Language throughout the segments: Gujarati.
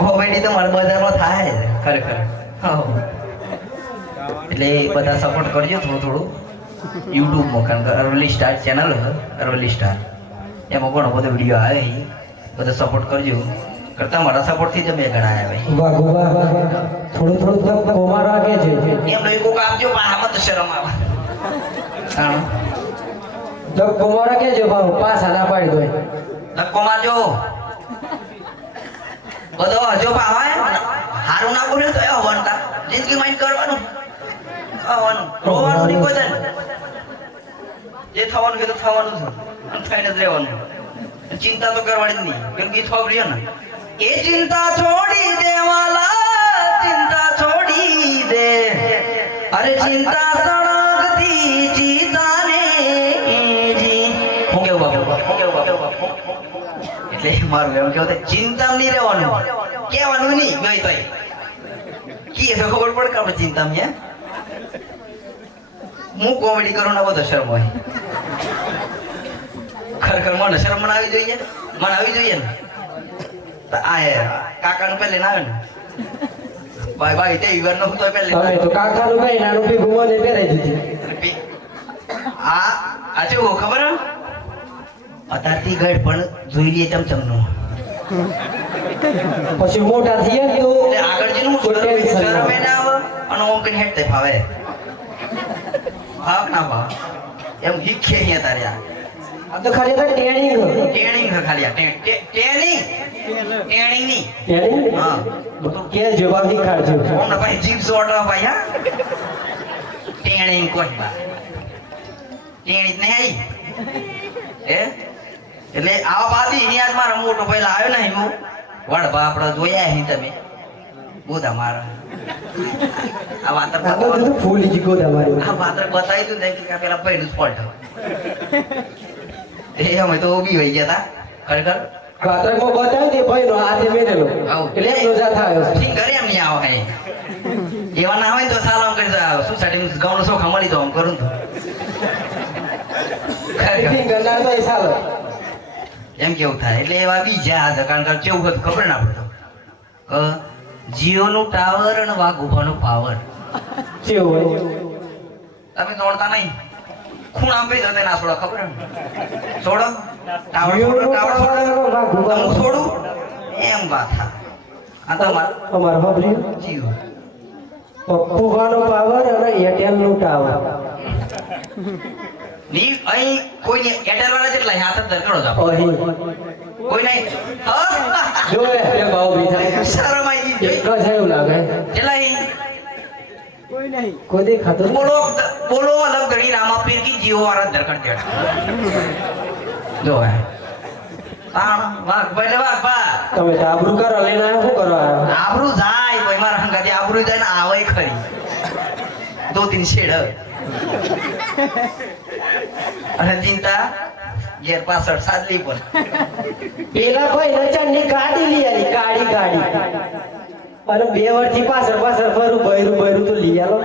કોમેડી તો મારા બજારમાં થાય ખરેખર. એટલે બધા સપોર્ટ કરજો થોડું થોડું યુટ્યુબમાં, કારણ કે અરવલ્લી સ્ટાર ચેનલ છે, અરવલ્લી સ્ટાર, એમાં ઘણો બધો વિડીયો આવે છે, બધા સપોર્ટ કરજો. કરતા મારા સપોર્ટથી જ મેં ઘણા આવ્યા વાહ વાહ વાહ. થોડું થોડું તો કોમા રાખે છે એમ નહીં કોક આપજો પણ આમાં તો શરમ આવે. હા તો કોમા રાખે છે ભાવ પાછા ના પાડી દો. ધક્કો મારજો બધો હજો પાવાય હારું ના બોલ્યો તો એવો વનતા જિંદગી માઇન્ડ કરવાનું રોવાનું નહીં કોઈ દે. જે થવાનું કે તો થવાનું છે અને થઈને જ રહેવાનું. ચિંતા તો કરવાની જ નહીં, કેમ કે થોપ રહ્યો ને એ ચિંતા છોડી દે વાલા, ચિંતા છોડી દે. અરે ચિંતા સળગતી ચિતાને જી. હું કેવું બાપુ, હું કેવું બાપુ? એટલે મારું એમ કેવું ચિંતા નહીં રહેવાનું, કહેવાનું નહીં ગઈ તઈ કી તો ખબર પડે કે આપણે ચિંતા મેં હું કોમેડી કરું ને બધો શરમ હોય. ખરેખર મને શરમ મને આવી જોઈએ, મને આવી જોઈએ ને. આ કાકાનું પહેલે ના આવે ને ભાઈ ભાઈ તે ઈવર નો તો પહેલે તો કાકાનું કઈ નાનું પી ઘુમાને પહેરાઈ દીધી. આ કેવું ખબર અત્યારથી ગઢ પણ જોઈ લઈએ ચમચમનું. પછી મોટા થઈએ ને તો આગળ જઈને હું શરમ ના આવે અને ઓમ કઈ હેડ તે ફાવે ભાવ ના ભાવ એમ હિખે અહીંયા તારે આ તો ખાલી ટ્રેનિંગ ટેનિંગ ખાલી ટેનિંગ ની ટ્રેનિંગ હા કે જવાબ શીખાડજો. ઓમ ના ભાઈ જીપ સોટવા ભાઈ હા ટેનિંગ કોઈ બા ટેનિંગ નહીં આવી એ એટલે આવા બાદી અહીંયા મારો મોટો પહેલા આવ્યો ને હું વડભા આપણે જોયા નહીં તમે બોધા મારા આ વાતર તો ફૂલ જીકો તમારી આ વાતર બતાવી તું ને કે પેલા પહેલું સ્પોટ એ અમે તો ઊભી હોઈ ગયા હતા ખરેખર કાતરકો બતાવી દે ભાઈ નો હાથે મેરેલો એટલે એનો જા થાય ઠીક ઘરે એમ નહીં આવો હે એવા ના હોય તો સાલામ કરી દો સોસાયટી ગામનો સોખા મળી તો આમ કરું તો ટિફિન કરનાર તો એ સાલો એમ કેવું થાય. એટલે એવા બીજા હતા કારણ કે કેવું હતું ખબર ના પડતો જીઓ નું ટાવર અને વાઘુભાનો પાવર કેવું હોય તમે દોડતા નહીં ખૂણા પે જતે ના છોડો ખબર ને છોડો ટાવર છોડો ટાવર છોડો હું છોડું એમ વાત આ તમાર અમાર હોબરી જીઓ પપ્પુવાનો પાવર અને એરટેલ નું ટાવર ની અહીં કોઈ ને એરટેલ વાળા જેટલા હાથ જ ધરકડો જ આપો કોઈ નહીં જોએ બે ભાવ બી થાય શરમ આવી ગઈ એક જ એવું લાગે જેટલા કોઈ નહીં કોઈ દેખાતું બોલો બોલો અલગ ઘણી રામા પીર કી જીઓ વાળા ધરકડ દે જો હે વાઘ ભાઈ ને વાઘ બા તમે તો આબરૂ કરો લઈને આવ્યા શું કરો આબરૂ જાય ભાઈ મારા હંગાથી આબરૂ જાય ને આવે ખરી દો તીન શેડ અને ચિંતા ઘેર પાછળ સાદલી પર પેલા ભાઈ રચનની ગાડી લઈ આલી ગાડી અને 2 વર્ષથી પાછળ ફરું બૈરું તો લઈ આલો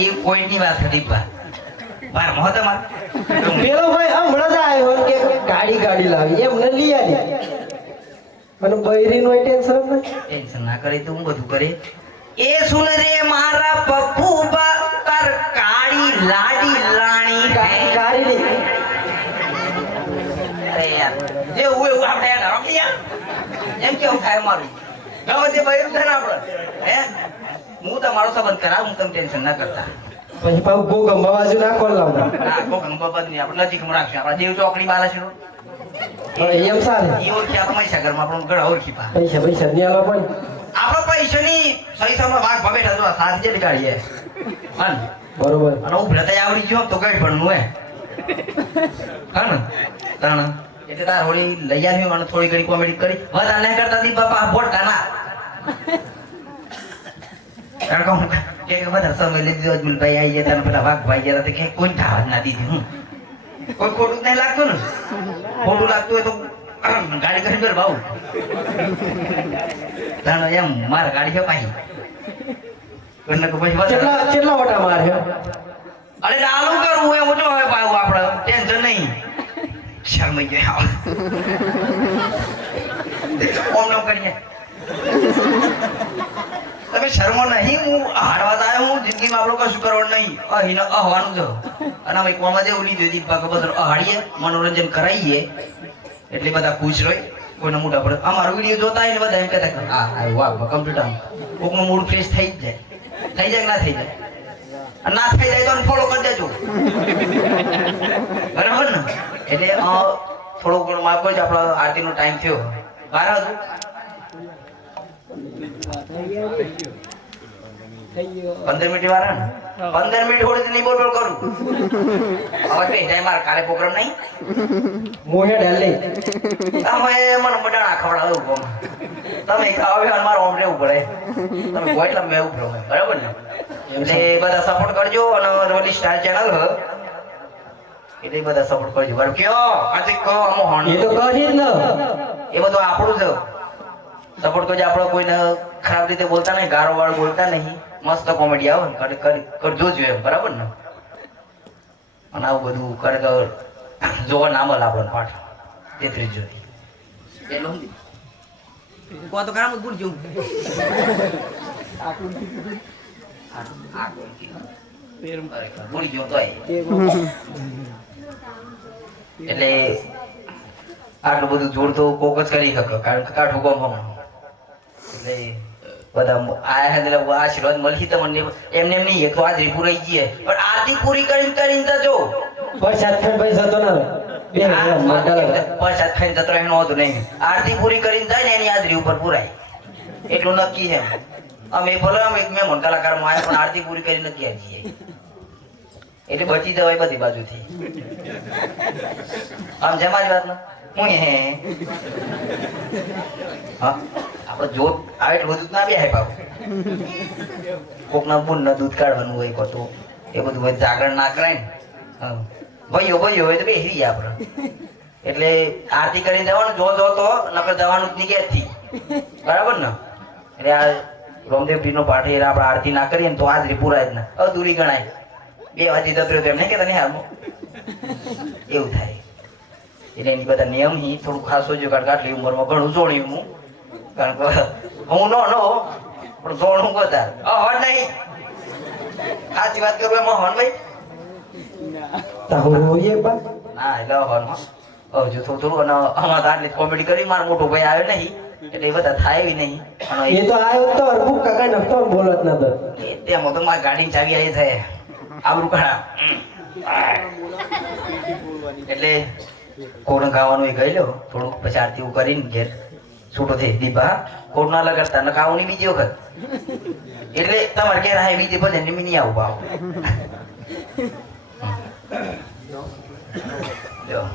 એ પોઈન્ટ ની વાત હતી બા બાર મહોતમ પેલો ભાઈ હમણાં જ આવ્યો કે ગાડી લાવી એમને લઈ આલી અને બૈરી નો ટેન્શન નહીં ટેન્શન ના કરી તો હું બધું કરે એ સુન રે મારા પપ્પુ બા તાર કાળી લાડી લાણી ગાડી અરે યાર જે હું એવું આપણે યાર રમી યાર એમ કેવું થાય મારું ગમે તે બૈરું થાય ને આપણે હે હું તમારો સંબંધ કરાવ હું તમે ટેન્શન ના કરતા પછી પાછું ગોગમ બાજુ નાખો લાવતા ના કોકન બાબત નહીં આપણે નજીકમાં રાખશું આપણા દેવ ચોકડી બાલા છે એમ સારું એ ઓળખી આપણે મહીસાગરમાં આપણું ઘર ઓળખી પા પૈસા ની આલો પણ આપણો પૈસાની સહીસામાં ભાગ ભગેઠા તો સાત જે કાઢીએ હા ને બરોબર અને ઉભરા તઈ આવડી ગયો તો ગઈ ભણનું હે હા ને તાણ એટલે તાર હોળી લઈ આવી અને થોડી ઘણી કોમેડી કરી વધારે નહીં કરતા દી બાપા બોટકા ના કારણ કે હું કે વધારે સમય લઈ દીધો અજમલભાઈ આવી ગયા તને પેલા વાઘભાઈ ગયા તો કે કોઈ ધાવા ના દીધી હું કોઈ ખોટું નહીં લાગતું ને ખોટું લાગતું હોય તો ગાડી કરી બેર ભાવ તાણ એમ મારા ગાડી છે પાછી કેટલા વટા મારે અરે ડાલું કરવું એમ ઓછો હોય પાછું આપણે ટેન્શન નહીં શરમાઈ જાય ઓમ નામ કરીએ હાડવા તો આવ્યો હું જિંદગીમાં આપણું કશું કરવાનું નહીં અહીં અહવાનું છે અને અમે કોમાં જેવું લીધું દીપા કે બધું હાડીએ મનોરંજન કરાવીએ એટલે બધા ખુશ રહે કોઈના મૂડ આપણે અમારો વિડીયો જોતા હોય ને બધા એમ કહેતા હા આવ્યો વાહ કમ્પ્યુટર કોકનું મૂડ ફ્રેશ થઈ જ જાય કે ના થઈ જાય ના થઈ જાય તો ફોલો કરી દેજો બરાબર ને એટલે થોડું ઘણું માફ કરજો આપણો આરતીનો ટાઈમ થયો 12 હતું 15 મિનિટ વાળા ને 15 મિનિટ થોડી નહીં બોલ કરું હવે તે જાય માર કાલે પ્રોગ્રામ નહીં મોહે ડાલે તમે મને બડાણા ખવડાવો કોમ તમે ખાવ મારો ઓમ રહેવું પડે તમે કોઈ એટલે મેં ઉભરો બરાબર ને એટલે બધા સપોર્ટ કરજો અને રોલી સ્ટાર ચેનલ હ એટલે બધા સપોર્ટ કરજો બરાબર કયો કાતિક કો અમો હોણ એ તો કરી જ ને એ બધું આપણું છે સપોર્ટ કરજો આપણો કોઈને ખરાબ રીતે બોલતા નહીં ગારો વાળ બોલતા નહીં મસ્ત કોમેડી આવે ને કરજો જોઈએ બરાબર ને અને આવું બધું કરે તો જોવા ના મળે આપણને પાઠ 33 જોતી પેલો કો તો કામ જ ભૂલ જઉં ભૂલી ગયો તો એટલે આટલું બધું જોડ તો કોક જ કરી શકે કારણ કે કાઠું કોમ એટલે બધા આયા એટલે આશીર્વાદ મળી તમને એમને એમ નહીં તો હાજરી પૂરાઈ ગઈ પણ આરતી પૂરી કરીને તો જો પ્રસાદ ખાઈ ભાઈ જતો ને પ્રસાદ ખાઈને જતો એનો હોતું નહીં આરતી પૂરી કરીને જાય ને એની હાજરી ઉપર પૂરાય એટલું નક્કી છે અમે ભલે અમે મહેમાન કલાકારમાં આવ્યા પણ આરતી પૂરી કરી નથી આવી એટલે બચી જવાય બધી બાજુથી આમ છે મારી વાત ને હું હે હા આપણે જોત આવે એટલું બધું ના બે પાવ કોકના બુન દૂધ કાઢવાનું હોય કોતો એ બધું હોય જાગરણ ના કરાય ને ભાઈઓ હોય તો બેસી જાય આપણે એટલે આરતી કરીને જવાનું જો તો નકર જવાનું જ નહીં ક્યાંથી બરાબર ને એટલે આ રામદેવજી નો પાઠ એટલે આપણે આરતી ના કરીએ ને તો હાજરી પૂરાય જ ના અધૂરી ગણાય 2 વાગે દબર્યો તો એમ નહીં કેતા નહીં હાલમાં એવું થાય એટલે એની બધા નિયમ હી થોડું ખાસ હોય કારણ કે આટલી ઉંમરમાં ઘણું જોણ્યું હું કારણ કે હું નો પણ જોણું વધારે હણ નહીં સાચી વાત કરું એમાં હણ ભાઈ ના એટલે હણ હજુ થોડું અને આમાં આટલી કોમેડી કરી મારો મોટો ભાઈ આવ્યો નહીં એટલે એ બધા થાય એવી નહીં એ તો આવ્યો તો હરખું કાકા નખતો બોલત ના તો તેમાં તો મારી ગાડીની ચાવી આવી થાય આવરું ઘણા એટલે કોણ ગાવાનું એ ગઈ લો થોડુંક પછી આરતી એવું કરીને ઘેર છૂટો થઈ દીપા કોણ ના લગાડતા ને ખાવું નહીં બીજી વખત એટલે તમારે ઘેર આવે બીજી ભજન ને નહીં આવું ભાવ લ્યો